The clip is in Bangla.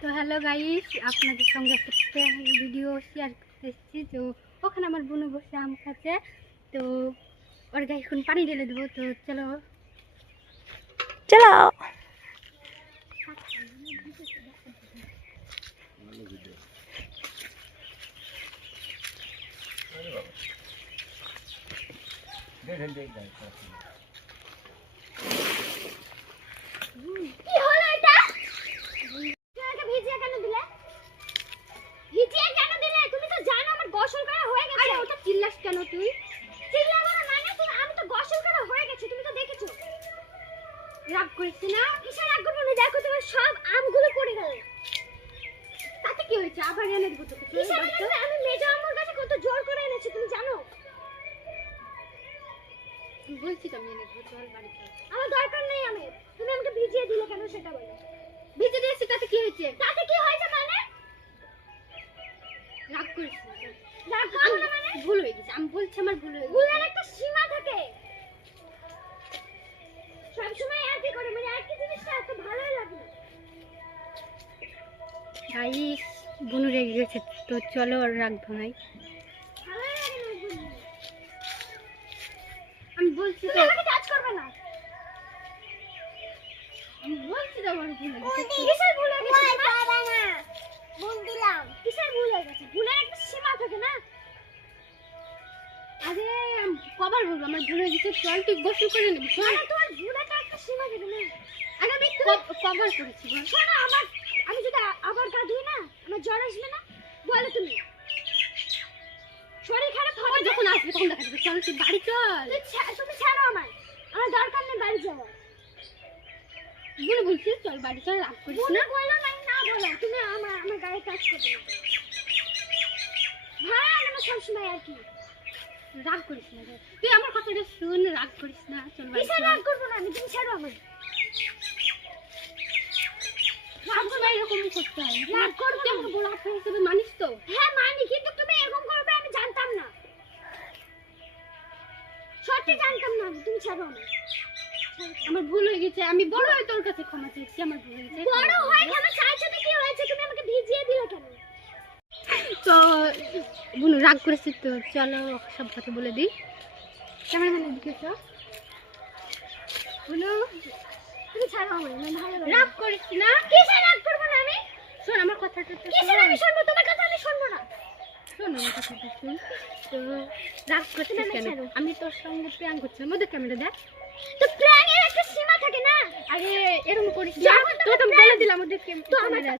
তো হ্যালো গাইস, আপনাদের সঙ্গে একটা ভিডিও শেয়ার করতেছি। তো ওখানে আমার বোন বসে আম খাচ্ছে, তো ওর গায়ে এখন পানি ঢেলে দেবো। তো চলো চলো। কি হলো এটা? তোমাকে ভিজিয়ে কেন দিলে? ভিজিয়ে কেন দিলে? তুমি তো জানো আমার গোসল করা হয়ে গেছে। আরে ওটা চিল্লাস কেন তুই? চিল্লাবো না মানে তুমি, আমি তো গোসল করা হয়ে গেছে, তুমি তো দেখেছো। রাগ করিস না। কিসের রাগ করবো না? দেখো তোমার সব আমগুলো পড়ে গেল। তাতে কি হয়েছে? আবার এনে দেবো তোকে। কিসের রাগ করবে? আমি মেজো আম্মুর কাছে কত জোর করে এনেছি, তুমি জানো। বলছি তো আমি এনে দেবো, চল বাড়িতে। আমার দরকার নেই আমি। তুমি আমাকে ভিজিয়ে দিলে কেন সেটা বলো। ভিজে দিয়েছি, তাতে কি হয়েছে? তাতে কি হয়েছে মানে? রাগ করিস না, চল। রাগ করবো না মানে? ভুল হয়ে গেছে, আমি বলছি আমার ভুল হয়ে গেছে। ভুলের একটা সীমা থাকে। সবসময় আর কি করে, মানে আর কি জিনিসটা এত ভালোই লাগে না। গাইস, বোন রেগে গেছে, তো চলো আর রাগ ভাঙাই। ভালোই লাগে না বুঝলি। আমি বলছি তুমি তো, আমাকে টাচ করবে না। আমি বলছি তো আমার ভুল হয়ে গেছে। কিসের ভুল হয়ে গেছে? বাবা না ভুল দিলাম। কিসের ভুল হয়ে গেছে? ভুলের একটা সীমা থাকে না। আরে কবার বলবো আমার ভুল হয়ে গেছে, চল তুই গোসল করে নিবি। চল, মানে তোমার ভুলের তো একটা সীমা থাকে না। আরে আমি কবার করেছি বল? শোনো, আমি যদি আবার গা ধুই না, আমার জ্বর আসবে না? বলো তুমি। শরীর খারাপ হবে যখন আসবে তখন দেখা যাবে। চল তুই বাড়ি চল। তুমি ছাড়ো আমার। আমার দরকার নেই বাড়ি যাওয়ার। বলে বলছিস চল বাড়ি চল, রাগ করিস বলো না। বলো না না বলো, তুমি আমার গায়ে কাজ করবে না। ভালো লাগে না সবসময় আর কি। রাগ করিস না রে। তুই আমার কথাটা শুন, রাগ করিস না, চল বাড়ি কিসের চল। রাগ করবো না আমি? তুমি ছাড়ো আমার। সবসময় এরকম করতে হয়। রাগ করবো তুই না। আমাকে বড় আপা হিসেবে মানিস তো? হ্যাঁ মানি, কিন্তু তুমি এরকম করবে আমি জানতাম না। সত্যি জানতাম না আমি। তুমি ছাড়ো আমার। আমার ভুল হয়ে গেছে, আমি বড় হয়ে তোর কাছে ক্ষমা চাইছি, আমার ভুল হয়ে গেছে। বড় হয়ে আমার চাইছো তো কি হয়েছে? তুমি আমাকে ভিজিয়ে দিলে কেন? তো বুনু রাগ করেছি, তো চলো সব কথা বলে দিই। কেমন মানে দেখেছ বুনু? তুমি ছাড়ো আমার, আমি ভালো লাগে। রাগ করিস না। কিসের রাগ করবো না আমি? শোন আমার কথাটা তো কিসের শোন। আমি শুনবো? তোমার কথা আমি শুনবো না। শোন আমার কথাটা শুন। তো রাগ করছিস তুমি কেন? ছাড়ো। আমি তোর সঙ্গে প্র্যাং করছিলাম, ওদের ক্যামেরা দেখ। তো প্রাণের একটা সীমা থাকে না। আরে এরকম করিস না। যখন তোকে তো বলে দিলাম ওদের তো আমার ক্যামেরা